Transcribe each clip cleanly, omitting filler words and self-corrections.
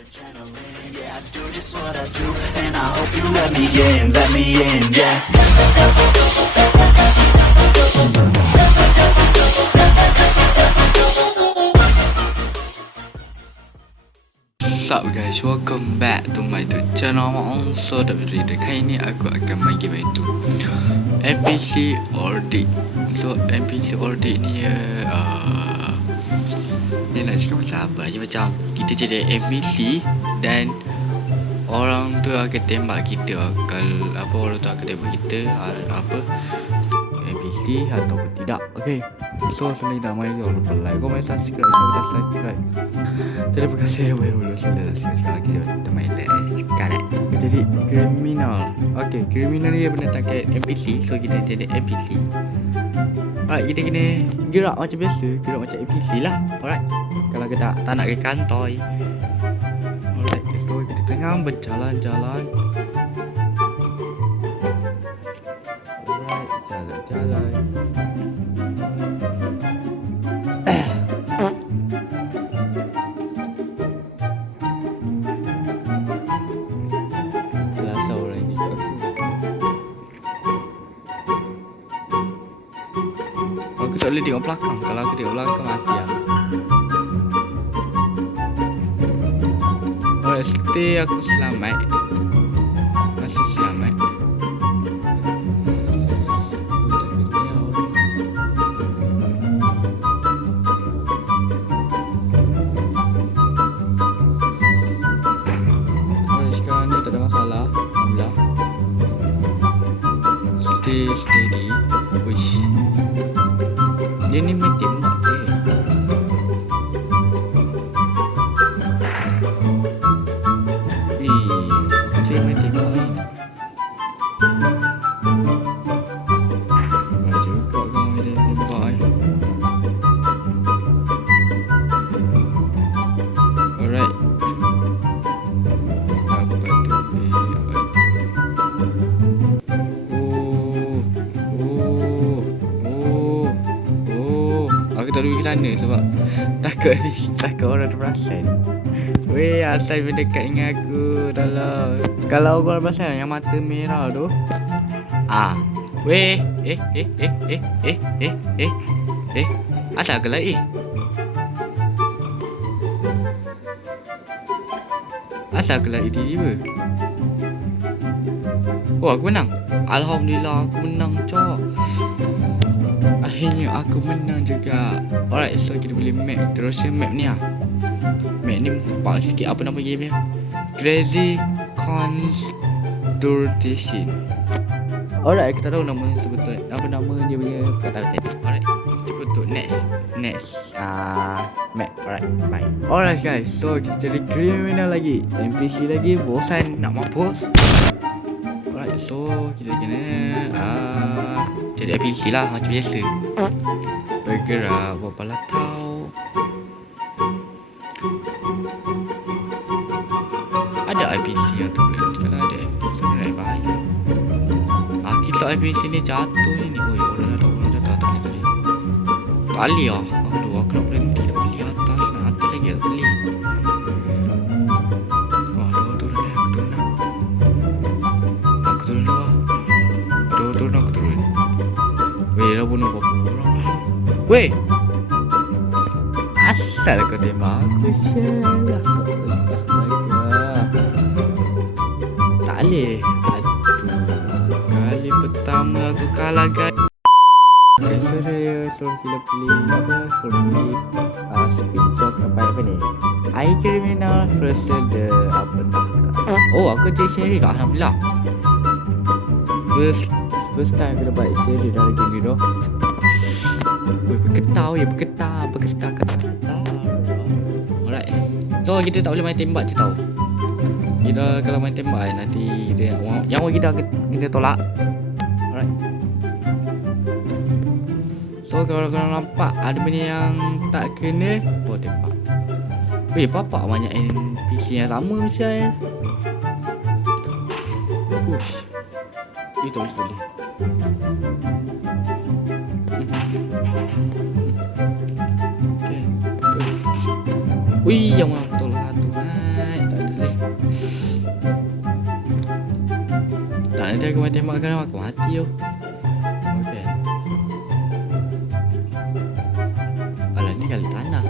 adrenaline, yeah, I do just what I do, and I hope you let me in, yeah. What's up guys, welcome back to my channel. So dari kali ini aku akan main game itu NPC Audit. So NPC Audit ni ni nak cakap pasal apa je, macam kita jadi NPC dan orang tu akan tembak kita. Kalau apa orang tu akan tembak kita apa NPC ataupun tidak. Okay, so sebelum kita main, jangan lupa like, komen, subscribe. Sampai subscribe. Terima kasih yang belum sudah sekarang kita main sekarang. Jadi kriminal. Okay, kriminal ni dia mendatangkan NPC. So kita jadi NPC. Alright, kita kena gerak macam biasa, gerak macam NPC lah. Alright, kalau kita tak nak ke kantor. Alright, so kita tengah berjalan-jalan. Alright, jalan-jalan. Aku tak boleh tengok belakang. Kalau aku tengok belakang mati lah. Oh, stay aku selamat. Masih selamat. Oh, sekarang ni tak ada masalah. Alhamdulillah. Stay steady. Wish. Dia ni main tembak je. Saya main tembak ni. Baik juga kau main tembak ni. Alright. Apa tu? Aku tak pergi sana sebab takut orang perasan. Weh, asal mendekat dengan aku. Tolong. Kalau orang perasan yang mata merah tu. Weh. Asal ke lagi? Asal ke lagi tiba-tiba? Oh, aku menang. Alhamdulillah aku menang, cok. Akhirnya aku menang juga. Alright, so kita boleh map. Terusnya map ni lah. Map ni pak sikit apa nama game dia. Crazy Constitution. Alright, aku tak tahu nama sebetul. Apa nama dia punya kata tadi. Alright, cuba untuk next map. Alright, bye. Alright guys, so kita jadi criminal lagi. NPC lagi, bosan nak mampus. Alright, so kita kena jadi NPC lah macam biasa. Bergerak, bawa tahu. Ada NPC yang tu boleh. Kalau ada NPC tu boleh bahaya. Kita NPC ni jatuh ni. Oh ya, orang dah tahu tadi. Tak boleh lah. Aduh, aku nak berhenti. Tak boleh atas. Nak atas lagi tak boleh. Aku turun lah. Aku turun. Weh, dah bunuh berapa orang. Weh, asal kau tembak aku. Sialah, astaga. Tak boleh. Aduh, kali pertama aku kalah guys. Okay, so saya suruh kita pilih speed talk apa ni. I criminal versus the apa tak. Oh, aku jadi seri kat. Alhamdulillah. First time aku dapat seri dalam game ni tu. Bergetar. Alright. So kita tak boleh main tembak je tau. Kita kalau main tembak nanti kita yang kita kena tolak. Alright. So kalau korang nampak ada benda yang tak kena, bawa tembak. Weh, bapak banyak NPC yang sama macam. Ush. Itu boleh. Okay. Wih, yang mana tolong satu. Tak nanti aku main tembakkan aku mati yo. Okey. Alah ni kali tanah.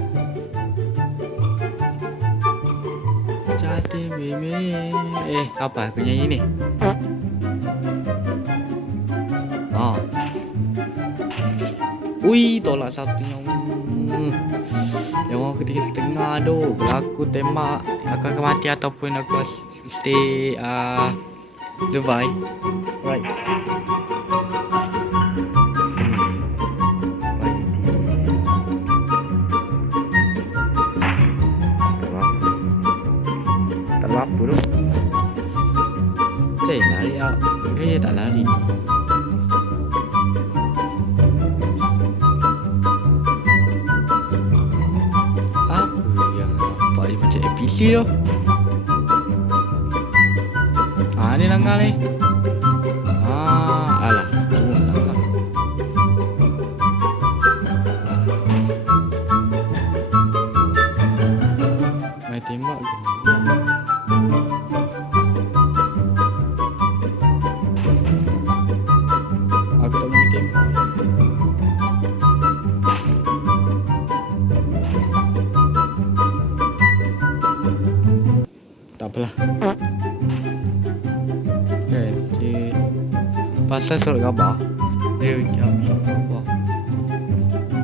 Jati bime. Apa aku nyanyi ni? Ui, tolak satu yang orang ketiga setengah tu. Kalau aku tembak, aku akan mati ataupun aku stay survive. Right. Tak apa tu. Cik lari ah. Kaya tak lari. Macam APC tu. Ni langgar ni. Alah, turun langgar. Main tembak ke? Aku tak main tembak. Tak apalah. Kan, cik. Pasal surat khabar. Dia jam surat khabar.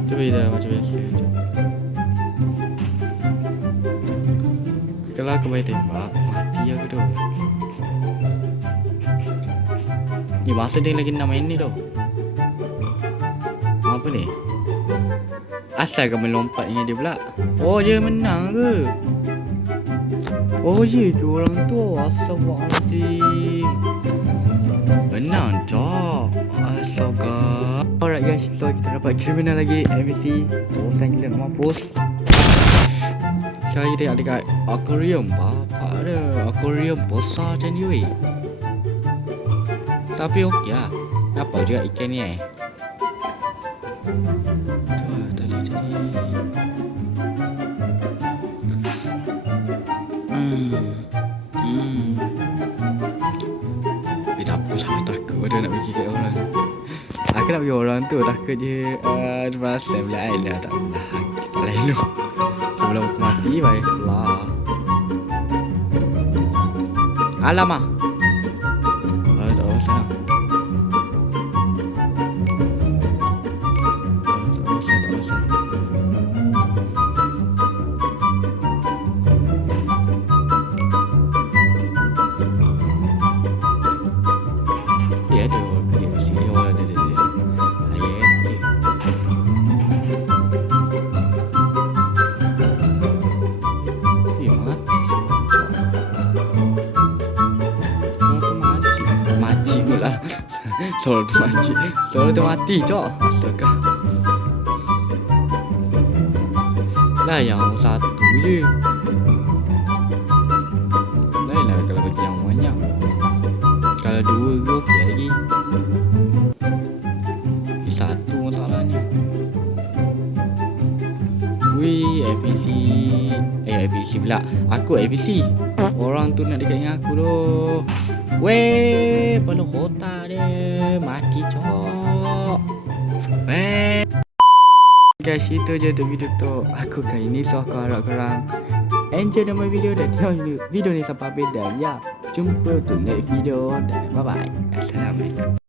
Cuba dah macam biasa je. Kalau aku main tembak, mati aku tu. Ni masa dia lagi 6 minit tu. Apa ni? Asal kau melompat dengan dia pula? Oh, dia menang ke? Oh ye ke orang tu? Astagfirullahaladzim. Menang cok. Astaga. Alright guys, so kita dapat kriminal lagi MVC. Oh sayang gila nak mampus. Sekarang kita ada dekat aquarium. Bapak ada aquarium besar macam ni weh. Tapi okey lah. Nampak juga ikan ni Tadi tak apalah, takut pada nak pergi kat orang. Aku nak pergi orang tu, takut je dia merasa pula lah. Tak apalah, kita lain tu. Sebelum aku mati, baiklah. Alamak. Tak usah. Suara tu mati cok. Astaga. Lah yang satu je. Lain lah kalau bagi yang banyak. Kalau dua ke okey lagi. Satu masalahnya. Wih, APC pula. Aku APC. Orang tu nak dekat dengan aku tu. Weh, penuh kota dia. Mati cok. Weh. Guys, itu je untuk video tu aku kali ni. So aku harap korang enjoy dengan video dan tengok video ni sampai habis. Dan ya, jumpa tu next video. Dan bye bye. Assalamualaikum.